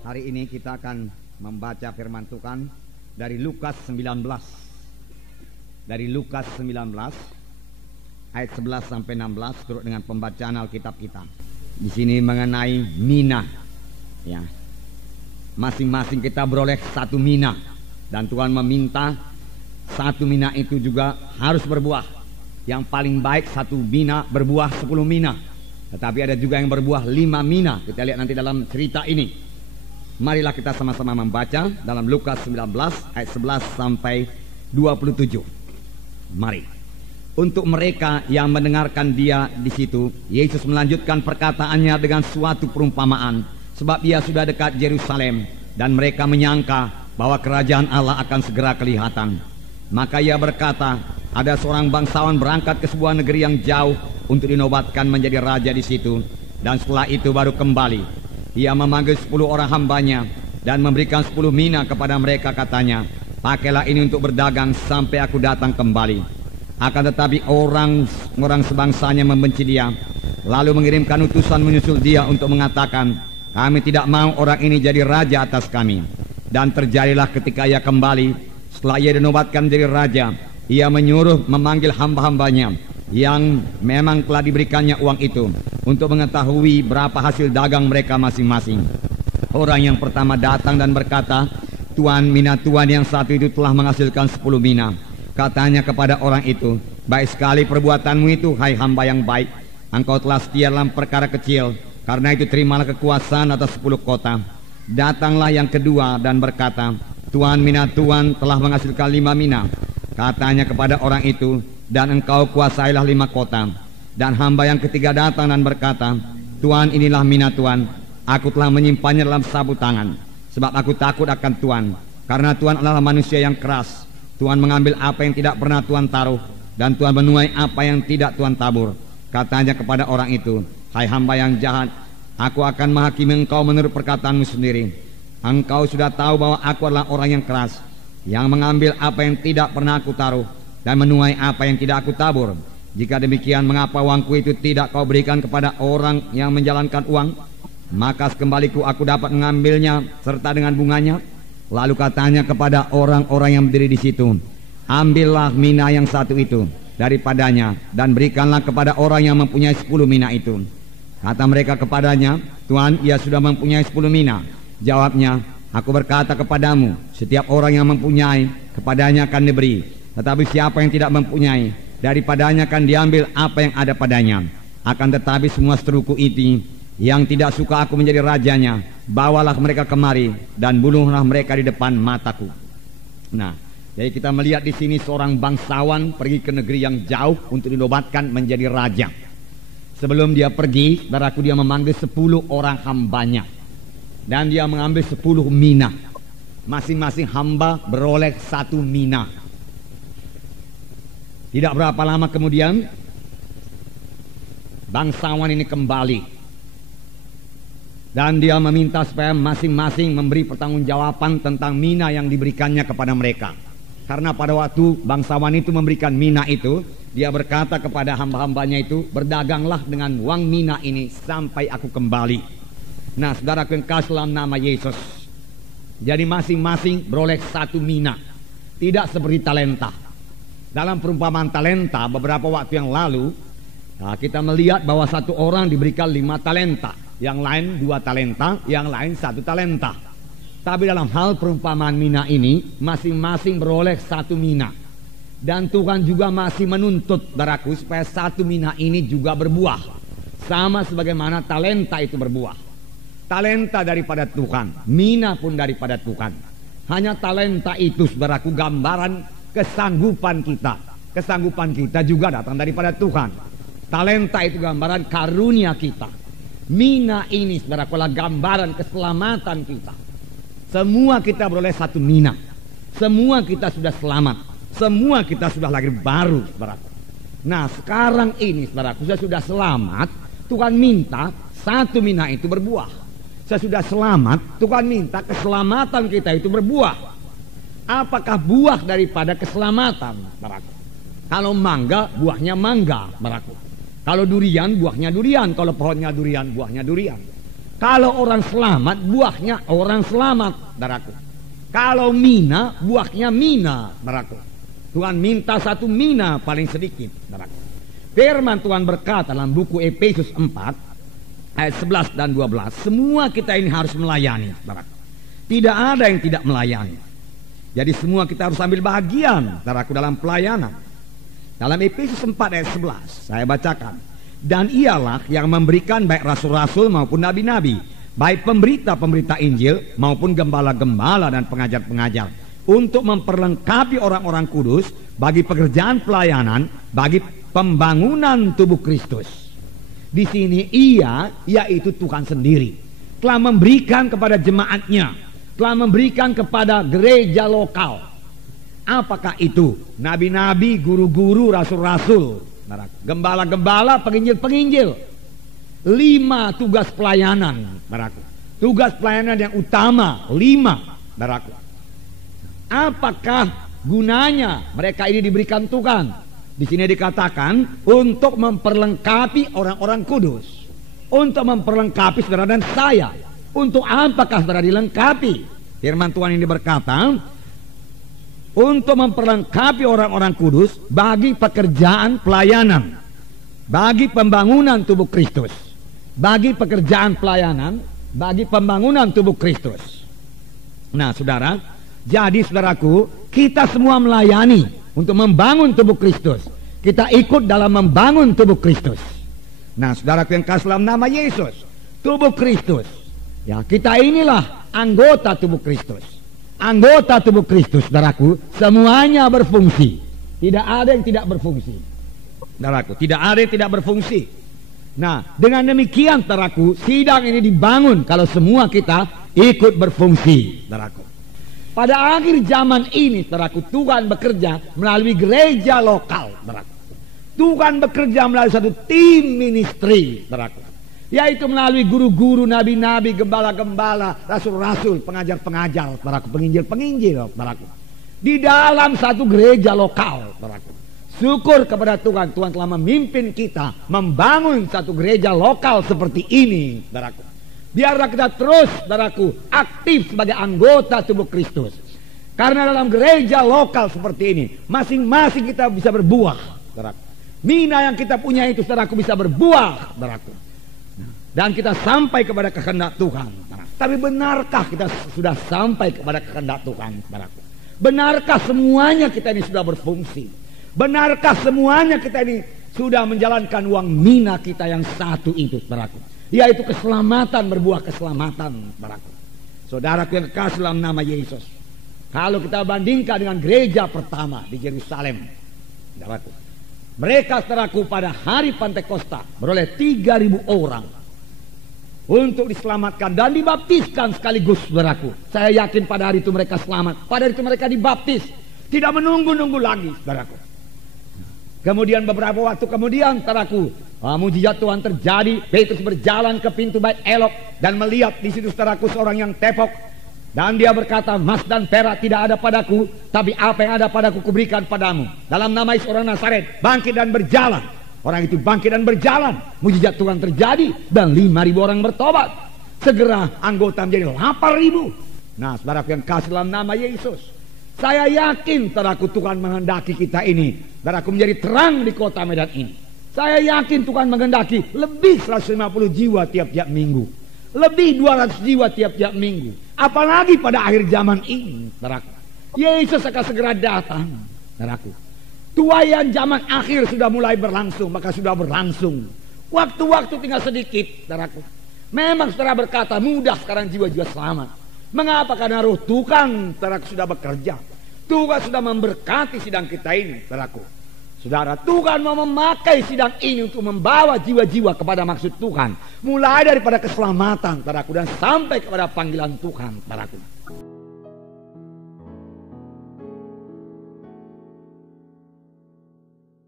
Hari ini kita akan membaca firman Tuhan dari Lukas 19. Dari Lukas 19 ayat 11 sampai 16 turut dengan pembacaan Alkitab kita. Di sini mengenai mina. Ya. Masing-masing kita beroleh satu mina dan Tuhan meminta satu mina itu juga harus berbuah. Yang paling baik satu mina berbuah 10 mina. Tetapi ada juga yang berbuah 5 mina. Kita lihat nanti dalam cerita ini. Marilah kita sama-sama membaca dalam Lukas 19 ayat 11 sampai 27. Mari. Untuk mereka yang mendengarkan dia di situ, Yesus melanjutkan perkataannya dengan suatu perumpamaan, sebab ia sudah dekat Yerusalem dan mereka menyangka bahwa kerajaan Allah akan segera kelihatan. Maka ia berkata, ada seorang bangsawan berangkat ke sebuah negeri yang jauh untuk dinobatkan menjadi raja di situ, dan setelah itu baru kembali. Ia memanggil 10 orang hambanya dan memberikan 10 mina kepada mereka, katanya, pakailah ini untuk berdagang sampai aku datang kembali. Akan tetapi orang sebangsanya membenci dia, lalu mengirimkan utusan menyusul dia untuk mengatakan, kami tidak mau orang ini jadi raja atas kami. Dan terjadilah ketika ia kembali, setelah ia dinobatkan menjadi raja, ia menyuruh memanggil hamba-hambanya yang memang telah diberikannya uang itu untuk mengetahui berapa hasil dagang mereka masing-masing. Orang yang pertama datang dan berkata, Tuan, mina Tuan yang satu itu telah menghasilkan 10 mina. Katanya kepada orang itu, baik sekali perbuatanmu itu, hai hamba yang baik. Engkau telah setia dalam perkara kecil, karena itu terimalah kekuasaan atas 10 kota. Datanglah yang kedua dan berkata, Tuan, mina Tuan telah menghasilkan 5 mina. Katanya kepada orang itu, dan engkau kuasailah 5 kota. Dan hamba yang ketiga datang dan berkata, Tuan, inilah mina Tuan, aku telah menyimpannya dalam sabut tangan, sebab aku takut akan Tuan, karena Tuan adalah manusia yang keras. Tuan mengambil apa yang tidak pernah Tuan taruh, dan Tuan menuai apa yang tidak Tuan tabur. Katanya kepada orang itu, hai hamba yang jahat, aku akan menghakimi engkau menurut perkataanmu sendiri. Engkau sudah tahu bahwa aku adalah orang yang keras, yang mengambil apa yang tidak pernah aku taruh, dan menuai apa yang tidak aku tabur. Jika demikian, mengapa uangku itu tidak kau berikan kepada orang yang menjalankan uang? Maka sekembaliku aku dapat mengambilnya serta dengan bunganya. Lalu katanya kepada orang-orang yang berdiri di situ, ambillah mina yang satu itu daripadanya dan berikanlah kepada orang yang mempunyai 10 mina itu. Kata mereka kepadanya, Tuan, ia sudah mempunyai 10 mina. Jawabnya, aku berkata kepadamu, setiap orang yang mempunyai, kepadanya akan diberi. Tetapi siapa yang tidak mempunyai, daripadanya akan diambil apa yang ada padanya. Akan tetapi semua seteruku itu yang tidak suka aku menjadi rajanya, bawalah mereka kemari dan bunuhlah mereka di depan mataku. Nah, jadi kita melihat di sini seorang bangsawan pergi ke negeri yang jauh untuk dinobatkan menjadi raja. Sebelum dia pergi, saudaraku, dia memanggil 10 orang hambanya dan dia mengambil 10 mina. Masing-masing hamba beroleh 1 mina. Tidak berapa lama kemudian bangsawan ini kembali dan dia meminta supaya masing-masing memberi pertanggungjawaban tentang mina yang diberikannya kepada mereka. Karena pada waktu bangsawan itu memberikan mina itu, dia berkata kepada hamba-hambanya itu, berdaganglah dengan uang mina ini sampai aku kembali. Nah, saudaraku yang kasih dalam nama Yesus, jadi masing-masing beroleh 1 mina. Tidak seperti talenta. Dalam perumpamaan talenta beberapa waktu yang lalu, kita melihat bahwa satu orang diberikan 5 talenta, yang lain 2 talenta, yang lain 1 talenta. Tapi dalam hal perumpamaan mina ini, masing-masing beroleh 1 mina. Dan Tuhan juga masih menuntut, saudaraku, supaya 1 mina ini juga berbuah, sama sebagaimana talenta itu berbuah. Talenta daripada Tuhan, mina pun daripada Tuhan. Hanya talenta itu, saudaraku, gambaran kesanggupan kita. Kesanggupan kita juga datang daripada Tuhan. Talenta itu gambaran karunia kita. Mina ini, saudaraku, adalah gambaran keselamatan kita. Semua kita beroleh 1 mina. Semua kita sudah selamat. Semua kita sudah lahir baru, saudaraku. Nah, sekarang ini, saudaraku, saya sudah selamat. Tuhan minta 1 mina itu berbuah. Saya sudah selamat. Tuhan minta keselamatan kita itu berbuah. Apakah buah daripada keselamatan, saudaraku? Kalau mangga, buahnya mangga, saudaraku. Kalau durian, buahnya durian. Kalau pohonnya durian, buahnya durian. Kalau orang selamat, buahnya orang selamat, saudaraku. Kalau mina, buahnya mina, saudaraku. Tuhan minta satu mina paling sedikit, saudaraku. Firman Tuhan berkata dalam buku Efesus 4 ayat 11 dan 12, semua kita ini harus melayani, saudaraku. Tidak ada yang tidak melayani. Jadi semua kita harus ambil bagian, saudaraku, dalam pelayanan. Dalam Efesus 4 ayat 11 saya bacakan. Dan ialah yang memberikan baik rasul-rasul maupun nabi-nabi, baik pemberita-pemberita Injil maupun gembala-gembala dan pengajar-pengajar, untuk memperlengkapi orang-orang kudus bagi pekerjaan pelayanan, bagi pembangunan tubuh Kristus. Di sini ia, yaitu Tuhan sendiri, telah memberikan kepada jemaatnya, telah memberikan kepada gereja lokal. Apakah itu? Nabi-nabi, guru-guru, rasul-rasul, gembala-gembala, penginjil-penginjil. 5 tugas pelayanan, saudaraku. Tugas pelayanan yang utama 5, saudaraku. Apakah gunanya mereka ini diberikan Tuhan? Di sini dikatakan untuk memperlengkapi orang-orang kudus, untuk memperlengkapi saudara dan saya. Untuk apakah saudara dilengkapi? Firman Tuhan ini berkata, untuk memperlengkapi orang-orang kudus bagi pekerjaan pelayanan, bagi pembangunan tubuh Kristus, bagi pekerjaan pelayanan, bagi pembangunan tubuh Kristus. Nah, saudara, jadi saudaraku, kita semua melayani untuk membangun tubuh Kristus. Kita ikut dalam membangun tubuh Kristus. Nah, saudaraku yang kasih dalam nama Yesus, tubuh Kristus. Ya, kita inilah anggota tubuh Kristus. Anggota tubuh Kristus, saudaraku, semuanya berfungsi. Tidak ada yang tidak berfungsi, saudaraku. Tidak ada yang tidak berfungsi. Nah, dengan demikian, saudaraku, sidang ini dibangun kalau semua kita ikut berfungsi, saudaraku. Pada akhir zaman ini, saudaraku, Tuhan bekerja melalui gereja lokal, saudaraku. Tuhan bekerja melalui satu tim ministry, saudaraku, yaitu melalui guru-guru, nabi-nabi, gembala-gembala, rasul-rasul, pengajar-pengajar, saudaraku, penginjil-penginjil, saudaraku, di dalam satu gereja lokal, saudaraku. Syukur kepada Tuhan, Tuhan telah memimpin kita membangun satu gereja lokal seperti ini, saudaraku. Biarlah kita terus, saudaraku, aktif sebagai anggota tubuh Kristus. Karena dalam gereja lokal seperti ini, masing-masing kita bisa berbuah, saudaraku. Mina yang kita punya itu, saudaraku, bisa berbuah, saudaraku. Dan kita sampai kepada kehendak Tuhan. Tapi benarkah kita sudah sampai kepada kehendak Tuhan, saudaraku? Benarkah semuanya kita ini sudah berfungsi? Benarkah semuanya kita ini sudah menjalankan uang mina kita yang satu itu, saudaraku? Yaitu keselamatan, berbuah keselamatan, saudaraku. Saudaraku yang kekasih dalam nama Yesus, kalau kita bandingkan dengan gereja pertama di Yerusalem, saudaraku, mereka, saudaraku, pada hari Pantekosta beroleh 3.000 orang untuk diselamatkan dan dibaptiskan sekaligus, saudaraku. Saya yakin pada hari itu mereka selamat. Pada hari itu mereka dibaptis, tidak menunggu-nunggu lagi, saudaraku. Kemudian beberapa waktu kemudian, saudaraku, mujizat Tuhan terjadi. Petrus berjalan ke pintu bait Elok dan melihat di situ, saudaraku, seorang yang tepok, dan dia berkata, emas dan perak tidak ada padaku, tapi apa yang ada padaku kuberikan padamu. Dalam nama Yesus orang Nazaret, bangkit dan berjalan. Orang itu bangkit dan berjalan. Mujizat Tuhan terjadi dan 5.000 orang bertobat. Segera anggota menjadi 8.000. Nah, saudaraku yang kasih dalam nama Yesus, saya yakin, saudaraku, Tuhan menghendaki kita ini, saudaraku, menjadi terang di kota Medan ini. Saya yakin Tuhan menghendaki lebih 150 jiwa tiap-tiap minggu, lebih 200 jiwa tiap-tiap minggu. Apalagi pada akhir zaman ini, saudaraku, Yesus akan segera datang, saudaraku. Tuaian zaman akhir sudah mulai berlangsung, maka sudah berlangsung. Waktu-waktu tinggal sedikit, saudaraku. Memang saudara berkata, mudah sekarang jiwa-jiwa selamat. Mengapa? Karena roh Tuhan, saudaraku, sudah bekerja. Tuhan sudah memberkati sidang kita ini, saudaraku. Saudara, Tuhan mau memakai sidang ini untuk membawa jiwa-jiwa kepada maksud Tuhan. Mulai daripada keselamatan, saudaraku, dan sampai kepada panggilan Tuhan, saudaraku.